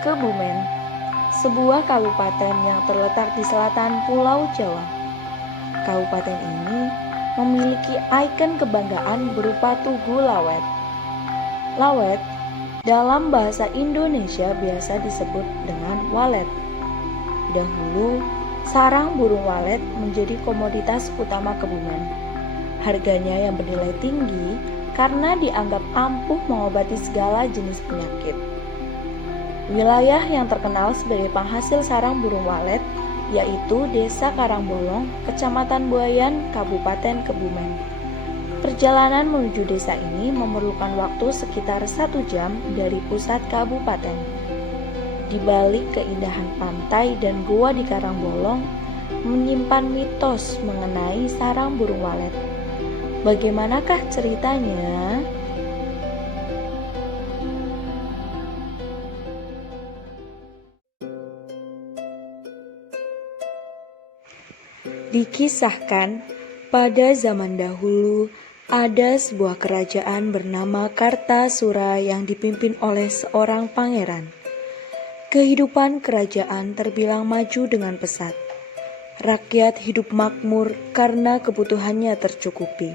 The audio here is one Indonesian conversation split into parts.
Kebumen, sebuah kabupaten yang terletak di selatan Pulau Jawa. Kabupaten ini memiliki ikon kebanggaan berupa Tugu Lawet. Lawet dalam bahasa Indonesia biasa disebut dengan walet. Dahulu, sarang burung walet menjadi komoditas utama Kebumen. Harganya yang bernilai tinggi karena dianggap ampuh mengobati segala jenis penyakit. Wilayah yang terkenal sebagai penghasil sarang burung walet yaitu Desa Karangbolong, Kecamatan Buayan, Kabupaten Kebumen. Perjalanan menuju desa ini memerlukan waktu sekitar 1 jam dari pusat kabupaten. Di balik keindahan pantai dan gua di Karangbolong menyimpan mitos mengenai sarang burung walet. Bagaimanakah ceritanya? Dikisahkan, pada zaman dahulu ada sebuah kerajaan bernama Kartasura yang dipimpin oleh seorang pangeran. Kehidupan kerajaan terbilang maju dengan pesat. Rakyat hidup makmur karena kebutuhannya tercukupi.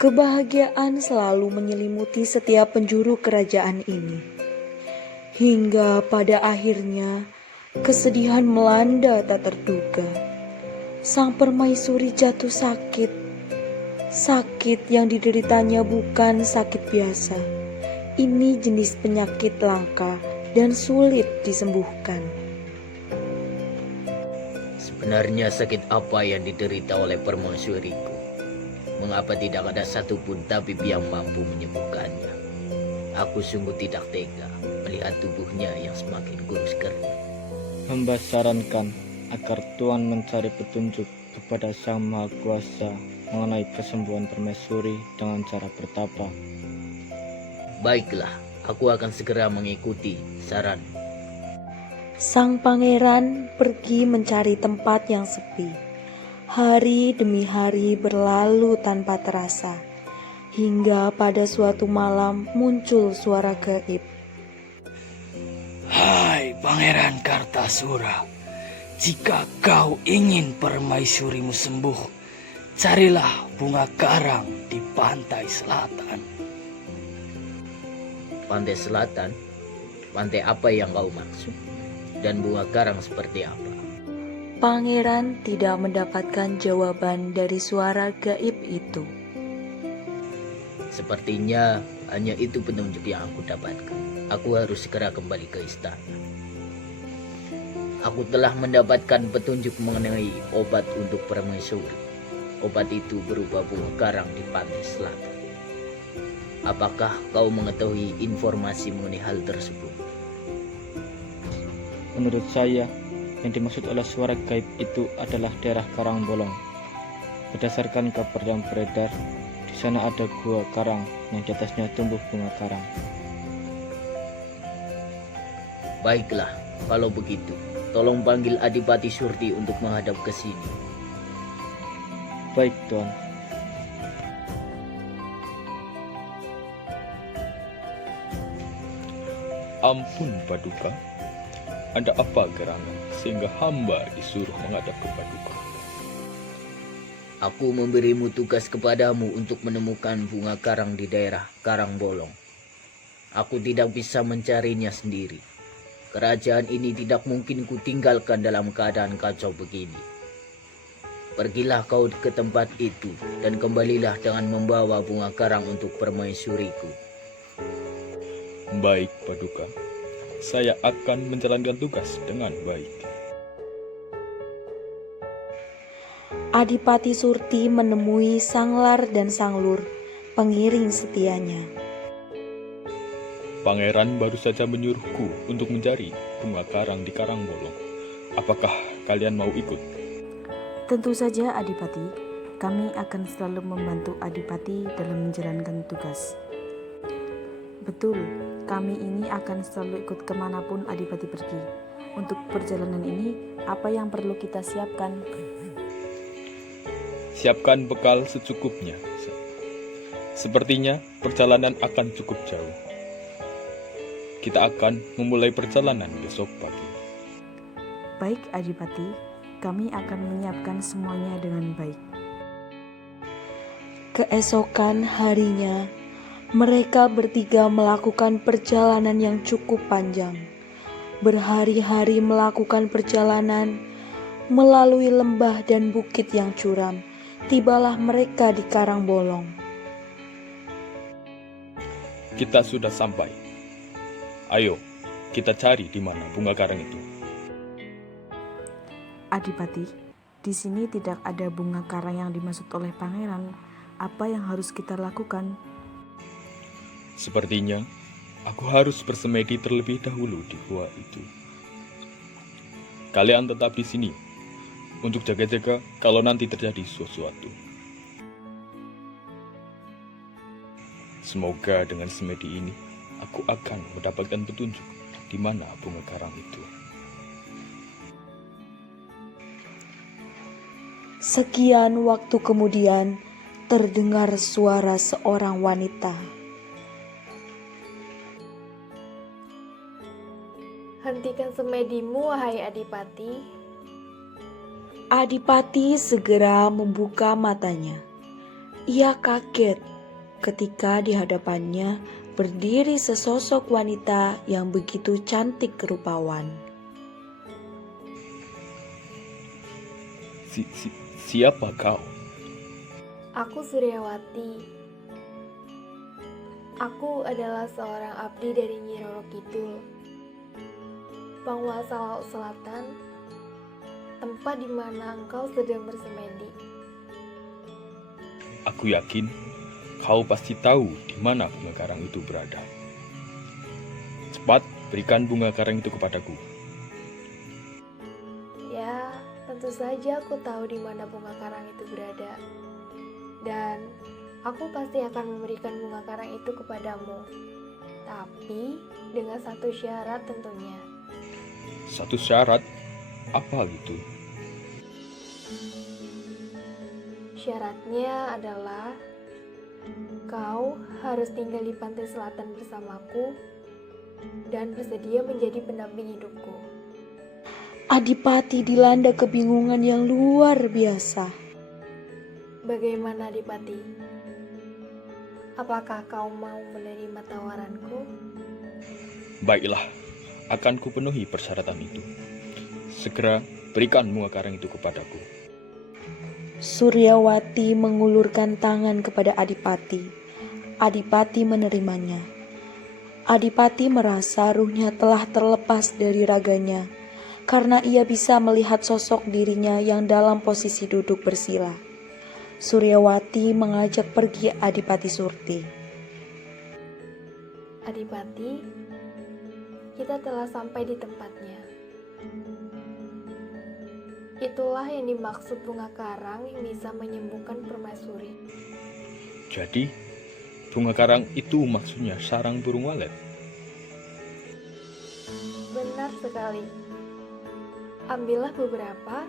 Kebahagiaan selalu menyelimuti setiap penjuru kerajaan ini. Hingga pada akhirnya kesedihan melanda tak terduga. Sang permaisuri jatuh sakit. Sakit yang dideritanya bukan sakit biasa. Ini jenis penyakit langka dan sulit disembuhkan. Sebenarnya sakit apa yang diderita oleh permaisuriku? Mengapa tidak ada satupun tabib yang mampu menyembuhkannya? Aku sungguh tidak tega melihat tubuhnya yang semakin kurus kering. Hamba sarankan agar Tuan mencari petunjuk kepada Sang Maha Kuasa mengenai kesembuhan permaisuri dengan cara bertapa. Baiklah, aku akan segera mengikuti saran. Sang pangeran pergi mencari tempat yang sepi. Hari demi hari berlalu tanpa terasa, hingga pada suatu malam muncul suara gaib. Hai Pangeran Kartasura, jika kau ingin permaisurimu sembuh, carilah bunga karang di pantai selatan. Pantai selatan? Pantai apa yang kau maksud? Dan bunga karang seperti apa? Pangeran tidak mendapatkan jawaban dari suara gaib itu. Sepertinya hanya itu petunjuk yang aku dapatkan. Aku harus segera kembali ke istana. Aku telah mendapatkan petunjuk mengenai obat untuk permaisuri. Obat itu berupa bunga karang di pantai selatan. Apakah kau mengetahui informasi mengenai hal tersebut? Menurut saya, yang dimaksud oleh suara gaib itu adalah daerah Karangbolong. Berdasarkan kabar yang beredar, di sana ada gua karang yang di atasnya tumbuh bunga karang. Baiklah, kalau begitu, tolong panggil Adipati Surti untuk menghadap ke sini. Baik, Tuan. Ampun Paduka, ada apa gerangan sehingga hamba disuruh menghadap ke Paduka? Aku memberimu tugas kepadamu untuk menemukan bunga karang di daerah Karangbolong. Aku tidak bisa mencarinya sendiri. Kerajaan ini tidak mungkin kutinggalkan dalam keadaan kacau begini. Pergilah kau ke tempat itu dan kembalilah dengan membawa bunga karang untuk permaisuriku. Baik Paduka, saya akan menjalankan tugas dengan baik. Adipati Surti menemui Sanglar dan Sanglur, pengiring setianya. Pangeran baru saja menyuruhku untuk mencari bunga karang di Karangbolong. Apakah kalian mau ikut? Tentu saja Adipati, kami akan selalu membantu Adipati dalam menjalankan tugas. Betul, kami ini akan selalu ikut kemanapun Adipati pergi. Untuk perjalanan ini, apa yang perlu kita siapkan? Siapkan bekal secukupnya. Sepertinya perjalanan akan cukup jauh. kita akan memulai perjalanan besok pagi. Baik Adipati, kami akan menyiapkan semuanya dengan baik. Keesokan harinya, mereka bertiga melakukan perjalanan yang cukup panjang. Berhari-hari melakukan perjalanan melalui lembah dan bukit yang curam. Tibalah mereka di Karangbolong. Kita sudah sampai. Ayo, kita cari di mana bunga karang itu. Adipati, di sini tidak ada bunga karang yang dimaksud oleh pangeran. Apa yang harus kita lakukan? Sepertinya aku harus bersemedi terlebih dahulu di gua itu. Kalian tetap di sini untuk jaga-jaga kalau nanti terjadi sesuatu. Semoga dengan semedi ini aku akan mendapatkan petunjuk di mana bunga karang itu. Sekian waktu kemudian, terdengar suara seorang wanita. Hentikan semedimu, wahai Adipati. Adipati segera membuka matanya. Ia kaget ketika di hadapannya berdiri sesosok wanita yang begitu cantik rupawan. Siapa kau? Aku Suryawati. Aku adalah seorang abdi dari Nyi Roro Kidul, penguasa Laut Selatan, tempat di mana engkau sedang bersemedi. Aku yakin kau pasti tahu di mana bunga karang itu berada. Cepat berikan bunga karang itu kepadaku. Ya, tentu saja aku tahu di mana bunga karang itu berada. Dan aku pasti akan memberikan bunga karang itu kepadamu. Tapi dengan satu syarat tentunya. Satu syarat? Apa itu? Syaratnya adalah kau harus tinggal di pantai selatan bersamaku dan bersedia menjadi pendamping hidupku. Adipati dilanda kebingungan yang luar biasa. Bagaimana Adipati? Apakah kau mau menerima tawaranku? Baiklah, akan kupenuhi persyaratan itu. Segera berikan bunga karang itu kepadaku. Suryawati mengulurkan tangan kepada Adipati. Adipati menerimanya. Adipati merasa ruhnya telah terlepas dari raganya karena ia bisa melihat sosok dirinya yang dalam posisi duduk bersila. Suryawati mengajak pergi Adipati Surti. Adipati, kita telah sampai di tempatnya. Itulah yang dimaksud bunga karang yang bisa menyembuhkan permaisuri. Jadi, bunga karang itu maksudnya sarang burung walet. Benar sekali. Ambillah beberapa,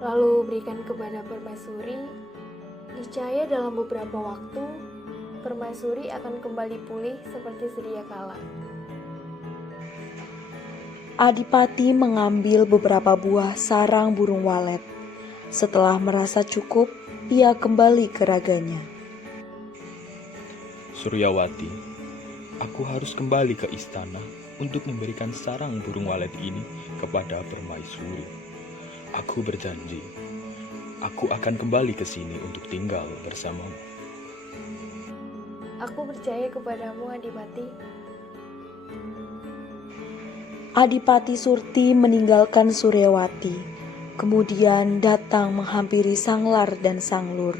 lalu berikan kepada permaisuri. Niscaya dalam beberapa waktu, permaisuri akan kembali pulih seperti sedia kala. Adipati mengambil beberapa buah sarang burung walet. Setelah merasa cukup, ia kembali ke raganya. Suryawati, aku harus kembali ke istana untuk memberikan sarang burung walet ini kepada permaisuri. Aku berjanji, aku akan kembali ke sini untuk tinggal bersamamu. Aku percaya kepadamu, Adipati. Adipati Surti meninggalkan Suryawati, kemudian datang menghampiri Sanglar dan Sanglur.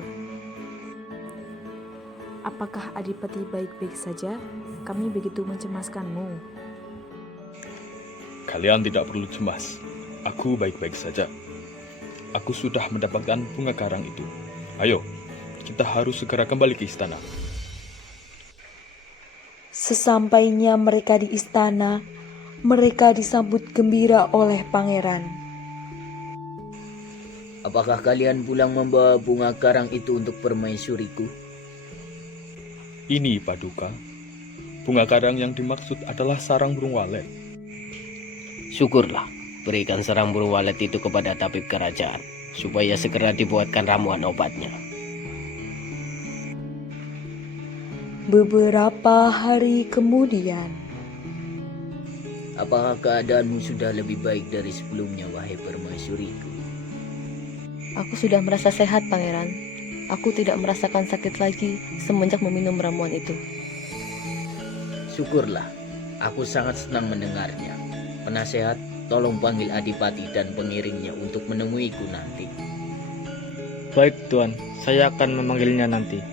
Apakah Adipati baik-baik saja? Kami begitu mencemaskanmu. Kalian tidak perlu cemas, aku baik-baik saja. Aku sudah mendapatkan bunga karang itu. Ayo, kita harus segera kembali ke istana. Sesampainya mereka di istana, mereka disambut gembira oleh pangeran. Apakah kalian pulang membawa bunga karang itu untuk permaisuriku? Ini Paduka, Bunga karang yang dimaksud adalah sarang burung walet. Syukurlah, berikan sarang burung walet itu kepada tabib kerajaan, supaya segera dibuatkan ramuan obatnya. Beberapa hari kemudian, Apakah keadaanmu sudah lebih baik dari sebelumnya, wahai permaisuriku? Aku sudah merasa sehat, Pangeran. Aku tidak merasakan sakit lagi semenjak meminum ramuan itu. Syukurlah, aku sangat senang mendengarnya. Penasehat, tolong panggil Adipati dan pengiringnya untuk menemuiku nanti. Baik, Tuan. Saya akan memanggilnya nanti.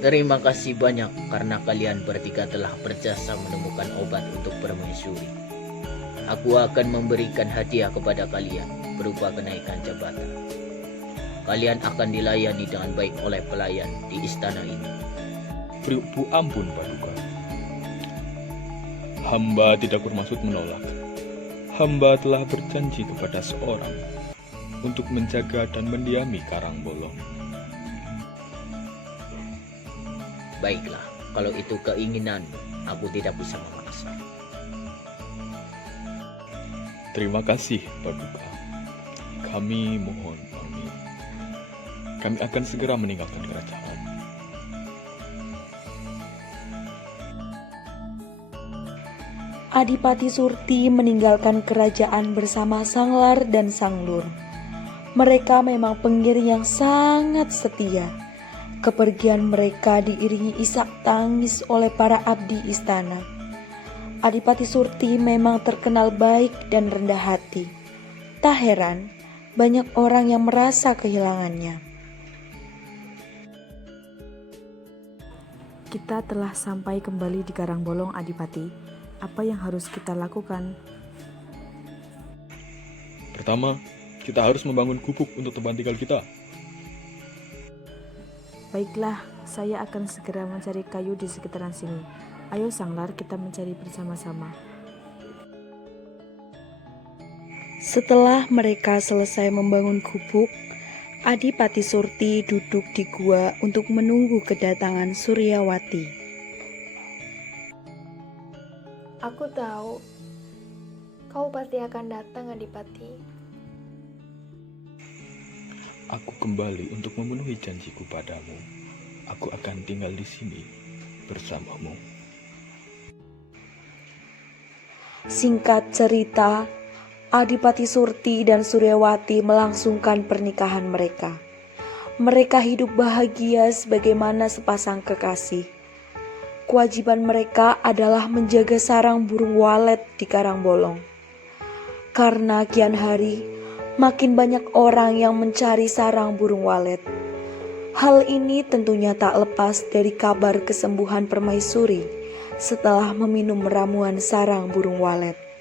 Terima kasih banyak karena kalian bertiga telah berjasa menemukan obat untuk permaisuri. Aku akan memberikan hadiah kepada kalian berupa kenaikan jabatan. Kalian akan dilayani dengan baik oleh pelayan di istana ini. Beribu ampun, Paduka. Hamba tidak bermaksud menolak. Hamba telah berjanji kepada seorang untuk menjaga dan mendiami Karang Bolong. Baiklah, kalau itu keinginanmu, aku tidak bisa memaksa. Terima kasih, Paduka. Kami mohon pamit. Kami akan segera meninggalkan kerajaan. Adipati Surti meninggalkan kerajaan bersama Sanglar dan Sanglur. Mereka memang pengiring yang sangat setia. Kepergian mereka diiringi isak tangis oleh para abdi istana. Adipati Surti memang terkenal baik dan rendah hati. Tak heran, banyak orang yang merasa kehilangannya. Kita telah sampai kembali di Karangbolong, Adipati. Apa yang harus kita lakukan? Pertama, kita harus membangun gubuk untuk tempat tinggal kita. Baiklah, saya akan segera mencari kayu di sekitaran sini. Ayo Sanglar, kita mencari bersama-sama. Setelah mereka selesai membangun gubuk, Adipati Surti duduk di gua untuk menunggu kedatangan Suryawati. Aku tahu, kau pasti akan datang, Adipati. Aku kembali untuk memenuhi janjiku padamu. Aku akan tinggal di sini bersamamu. Singkat cerita, Adipati Surti dan Suryawati melangsungkan pernikahan mereka. Mereka hidup bahagia sebagaimana sepasang kekasih. Kewajiban mereka adalah menjaga sarang burung walet di Karangbolong. Karena kian hari, makin banyak orang yang mencari sarang burung walet. Hal ini tentunya tak lepas dari kabar kesembuhan permaisuri setelah meminum ramuan sarang burung walet.